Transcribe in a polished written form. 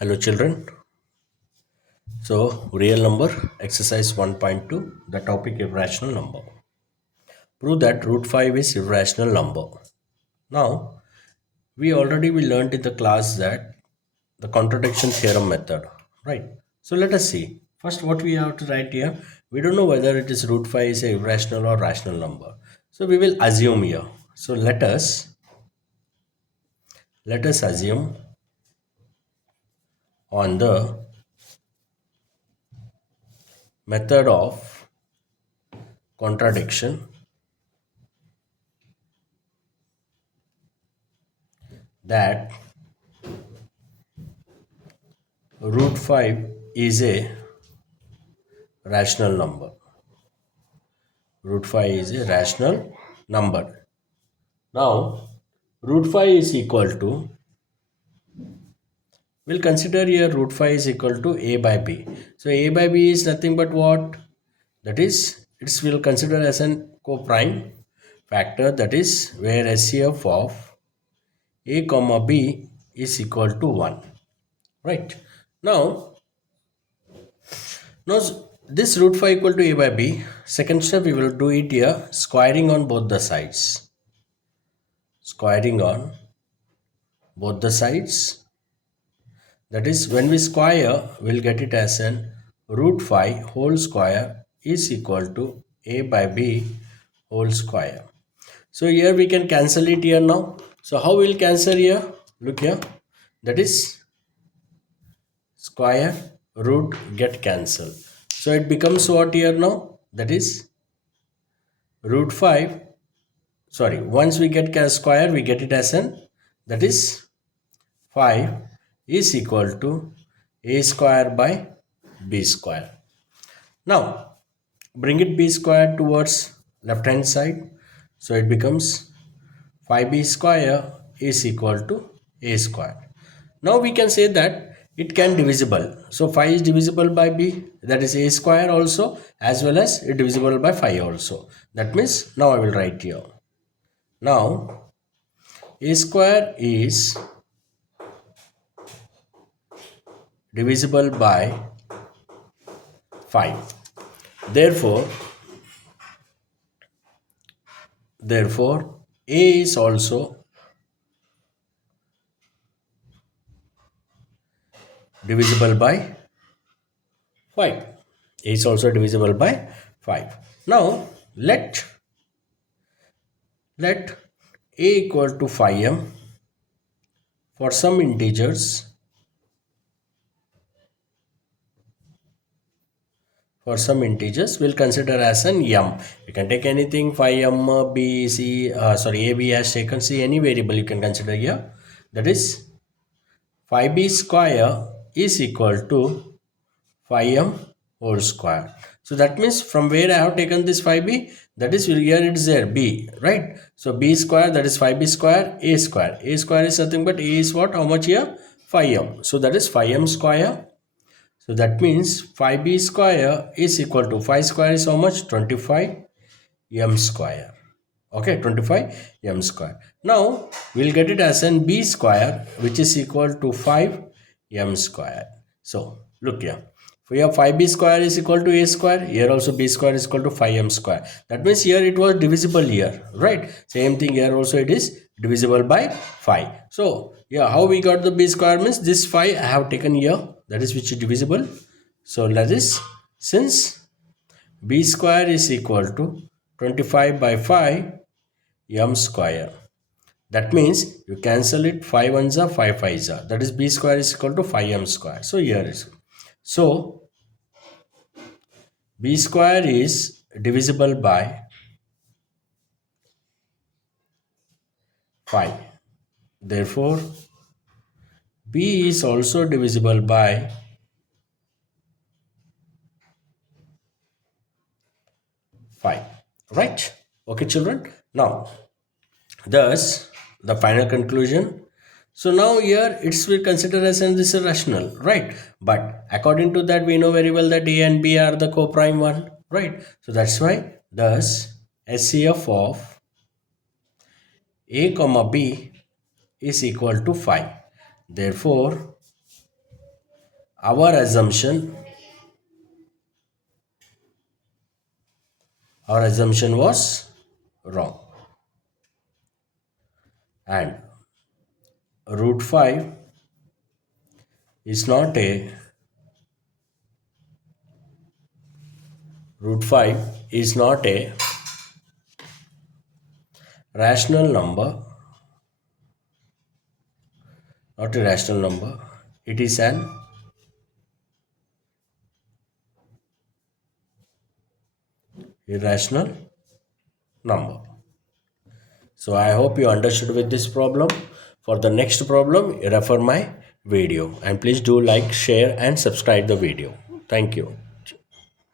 Hello children. So real number exercise 1.2, the topic irrational number. Prove that root 5 is irrational number. Now we learned in the class that the contradiction theorem method, right? So let us see. First what we have to write here, we don't know whether it is root 5 is a irrational or rational number. So we will assume here. So let us assume on the method of contradiction that root 5 is a rational number. Root 5 is a rational number. Now, root 5 is equal to, we'll consider here root 5 is equal to a by b. So, a by b is nothing but what? That is, it's will consider as an co-prime factor, that is where SCF of a comma b is equal to 1. Right. Now this root 5 equal to a by b. Second step we will do it here, squaring on both the sides. Squaring on both the sides. That is, when we square, we'll get it as an root 5 whole square is equal to a by b whole square. So here we can cancel it here now. So how we'll cancel here? Look here. That is square root get cancelled. So it becomes what here now? That is root 5. Sorry, once we get square, we get it as an, that is 5 is equal to a square by b square. Now bring it b square towards left hand side. So it becomes 5b square is equal to a square. Now we can say that it can divisible. So 5 is divisible by b, that is a square also, as well as it divisible by 5 also. That means now I will write here. Now a square is divisible by 5. Therefore a is also divisible by 5. A is also divisible by 5. Now let a equal to 5m for some integers. For some integers, we'll consider as an m. You can take anything, 5m, b, c, a, b has taken c, any variable you can consider here. That is 5b square is equal to 5m whole square. So that means from where I have taken this 5b, that is here it is there, b, right? So b square, that is 5b square, a square. A square is nothing but a is what? How much here? 5m. So that is 5m square. So that means 5b square is equal to 5 square is how much? 25m square. Okay, 25m square. Now we'll get it as an b square, which is equal to 5m square. So look here. Here 5b square is equal to a square. Here also b square is equal to 5m square. That means here it was divisible here, right? Same thing here also it is divisible by 5. So yeah, how we got the b square means this 5 I have taken here, that is which is divisible. So that is, since b square is equal to 25 by 5 m square. That means you cancel it, 5 ones are 5 5s are. That is b square is equal to 5m square. So here is. So b square is divisible by 5. Therefore, b is also divisible by 5. Right? Okay, children. Now, thus, the final conclusion. So now here it's will consider as an this is rational, right? But according to that, we know very well that a and b are the co-prime one, right? So that's why thus SCF of a comma b is equal to 5. Therefore, Our assumption, was wrong. And root 5 is not a root 5 is not a rational number, not a rational number. It is an irrational number. So I hope you understood with this problem. For the next problem, refer my video, and please do like, share and subscribe the video. Thank you.